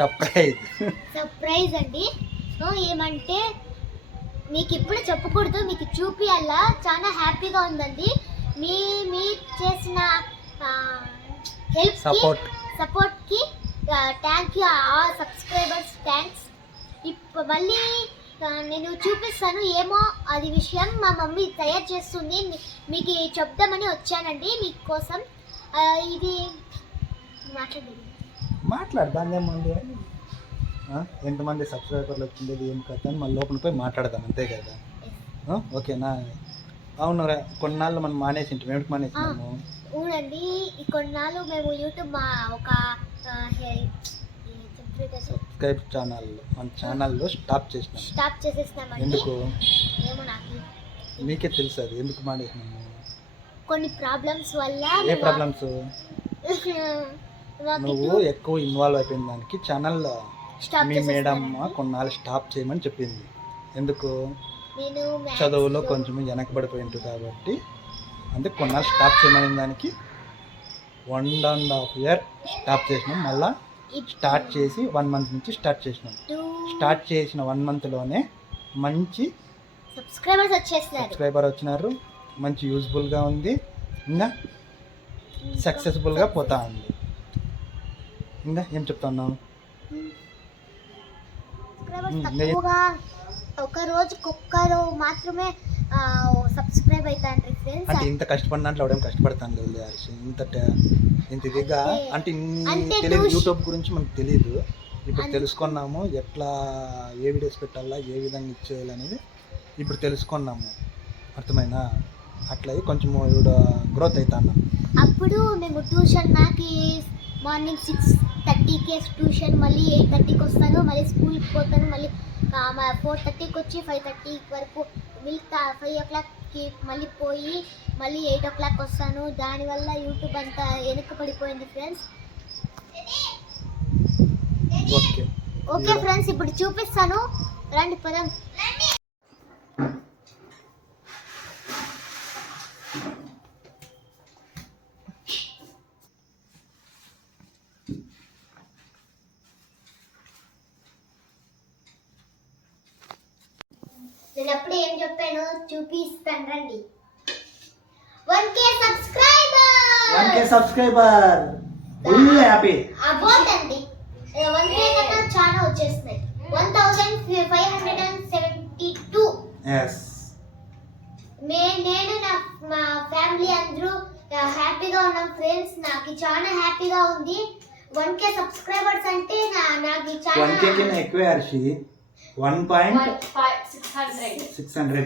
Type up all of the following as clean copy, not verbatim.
Surprise అండి. ఏమంటే మీకు ఇప్పుడు చెప్పకూడదు, మీకు చూపియాలా. చాలా హ్యాపీగా ఉందండి. మీ చేసిన హెల్ప్ సపోర్ట్కి thank you all subscribers. Thanks. ఇప్పుడు మళ్ళీ నేను చూపిస్తాను ఏమో అది విషయం. మా మమ్మీ తయారు చేస్తుంది, మీకు చెప్దామని వచ్చానండి మీకోసం. ఇది మాట్లాడదాం ఏముంది, ఎంతమంది సబ్స్క్రైబర్లు వచ్చింది ఏం కథ అని మళ్ళీ లోపల పోయి మాట్లాడదాం, అంతే కదా. ఓకేనా? అవును, కొన్నాళ్ళు మనం మానేసింటాం. ఏమిటి మానేసినాము? అవునండి, కొన్నాళ్ళు మేము యూట్యూబ్ ఒక సబ్స్క్రైబ్ మన ఛానల్లో స్టాప్ చేసేసినాం. ఎందుకు? ఏమో నాకు మీకే తెలుసు అది ఎందుకు మానేసినాము. కొన్ని ప్రాబ్లమ్స్ వల్ల. ఏ ప్రాబ్లమ్స్? నువ్వు ఎక్కువ ఇన్వాల్వ్ అయిపోయిన దానికి ఛానల్ మీ మేడం కొన్నాళ్ళు స్టాప్ చేయమని చెప్పింది. ఎందుకు? చదువులో కొంచెం వెనకబడిపోయి ఉంటుంది కాబట్టి అందుకే కొన్నాళ్ళు స్టాప్ చేయమని దానికి 1.5 year స్టాప్ చేసినాం. మళ్ళీ స్టార్ట్ చేసి 1 month నుంచి స్టార్ట్ చేసినాం. స్టార్ట్ చేసిన 1 monthలోనే మంచి సబ్స్క్రైబర్ వచ్చినారు. మంచి యూజ్ఫుల్గా ఉంది, ఇంకా సక్సెస్ఫుల్గా పోతా ఉంది. ఇంకా ఏం చెప్తున్నావు? ఒక రోజుకొక్కరు మాత్రమే సబ్స్క్రైబ్ అవుతారు ఫ్రెండ్స్. అంటే ఇంత కష్టపడిన దాంట్లో ఎవడేం కష్టపడతాను లేదు ఇంత ఇదిగా. అంటే ఇన్ని తెలియదు, యూట్యూబ్ గురించి మనకు తెలియదు. ఇప్పుడు తెలుసుకున్నాము, ఎట్లా ఏ వీడియోస్ పెట్టాలా, ఏ విధంగా ఇచ్చేయాలి అనేది ఇప్పుడు తెలుసుకున్నాము. అర్థమైనా? అట్లా కొంచెం గ్రోత్ అవుతాను. అప్పుడు మేము ట్యూషన్ నాకు మార్నింగ్ 6:30కి ట్యూషన్, మళ్ళీ 8:30కి వస్తాను, మళ్ళీ స్కూల్కి పోతాను, మళ్ళీ 4:30కి వచ్చి 5:30 వరకు 5 o'clockకి మళ్ళీ పోయి మళ్ళీ 8 o'clock వస్తాను. దానివల్ల యూట్యూబ్ అంతా వెనక్కి పడిపోయింది ఫ్రెండ్స్. ఓకే ఫ్రెండ్స్, ఇప్పుడు చూపిస్తాను, రండి పదం. నేను అప్పుడు ఏం చెప్పాను చూపిస్తాను, రండి. 1K subscriber full happy about అండి. 1K కన్నా చాలా వచ్చేస్తున్నాయి. 1572. yes. నేను మా ఫ్యామిలీ అందరూ హ్యాపీగా ఉన్నాం ఫ్రెండ్స్. నాకు చాలా హ్యాపీగా ఉంది. 1K సబ్స్క్రైబర్స్ అంటే నాకు చాలా 1K కన్నా ఎక్కువే హర్షి. 1.600.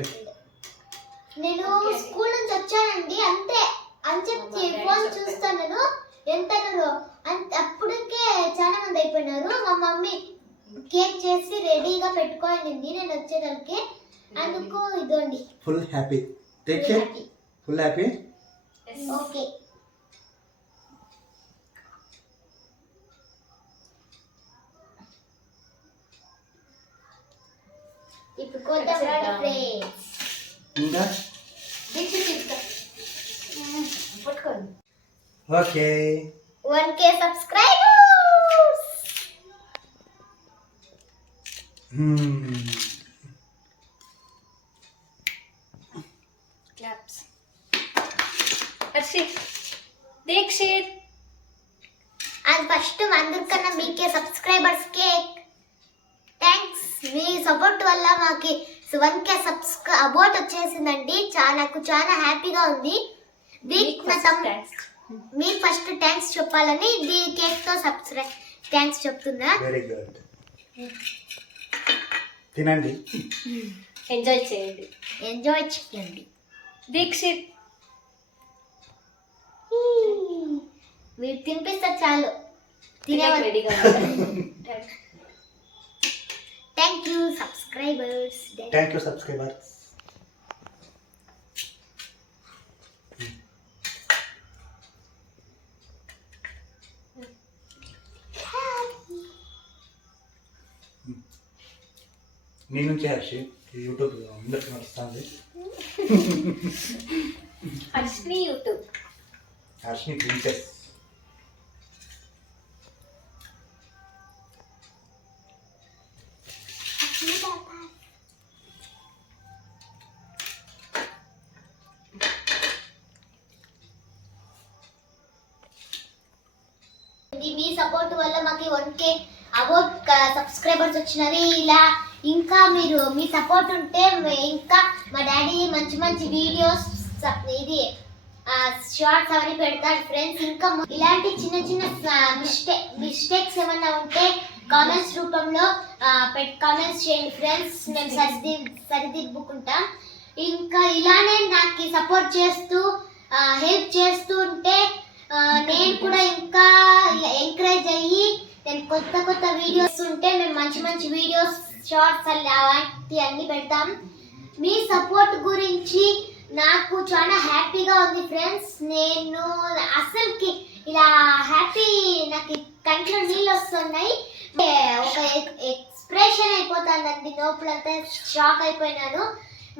నేను స్కూల్ నుంచి వచ్చానండి, అంతే అని చెప్పి ఫోన్ చూస్తాను ఎంత అప్పటికే చాలా మంది అయిపోయినారు. మా మమ్మీ కేక్ చేసి రెడీగా పెట్టుకోనింది నేను వచ్చేదానికి. అందుకు ఇదండి full happy. Take care. Full happy. Okay. ఇప్పుడు కొద్దాం ఫ్రెండ్స్. ఇంకా పట్టుకోండి. Okay, 1K subscribers. Claps. Harshit, Dikshit. And first అందరికన్నా మీకే సబ్స్క్రైబర్స్ కేక్ థ్యాంక్స్. మీ సపోర్ట్ వల్ల మాకు 1K అబౌట్ వచ్చేసిందండి. నాకు చాలా హ్యాపీగా ఉంది. మీరు ఫస్ట్ థ్యాంక్స్ చెప్పాలని ఈ కేక్తో థ్యాంక్స్ చెప్తున్నా. Very good. తినండి, ఎంజాయ్ చేయండి. దీక్షిత్, మీరు తినిపిస్తారు చాలు. రెడీగా. Thank you subscribers. నీ నుంచి హర్షి యూట్యూబ్ అందరికి నడుస్తుంది. హర్షిని ప్రిన్సెస్. మీ సపోర్ట్ వల్ల మాకు 1K అబౌట్ సబ్స్క్రైబర్స్ వచ్చినవి. ఇలా ఇంకా మీరు మీ సపోర్ట్ ఉంటే ఇంకా మా డాడీ మంచి మంచి వీడియోస్ ఇది షార్ట్స్ అవన్నీ పెడతాడు ఫ్రెండ్స్. ఇంకా ఇలాంటి చిన్న చిన్న మిస్టేక్స్ ఏమన్నా ఉంటే కామెంట్స్ రూపంలో కామెంట్స్ చేయండి ఫ్రెండ్స్. మేము సరిదిద్దుకుంటాం. ఇంకా ఇలానే నాకు సపోర్ట్ చేస్తూ హెల్ప్ చేస్తూ ఉంటే నేను కూడా ఇంకా ఎంకరేజ్ అయ్యి నేను కొత్త కొత్త వీడియోస్ ఉంటే మేము మంచి మంచి వీడియోస్ షార్ట్స్ అలాంటి అన్ని పెడతాం. మీ సపోర్ట్ గురించి నాకు చాలా హ్యాపీగా ఉంది ఫ్రెండ్స్. నేను అసలుకి ఇలా హ్యాపీ నాకు కంట్లో నీళ్ళు వస్తున్నాయి. ఒక ఎక్స్ప్రెషన్ అయిపోతుందండి, లోపలంతా షాక్ అయిపోయినాను.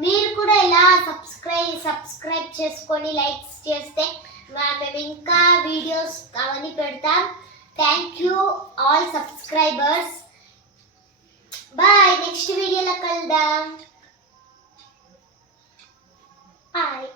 మీరు కూడా ఇలా సబ్స్క్రైబ్ చేసుకొని లైక్స్ చేస్తే మేము ఇంకా వీడియోస్ అవన్నీ పెడతాం. Thank you all subscribers. Bye, next వీడియోలో కలుద్దాం. బాయ్.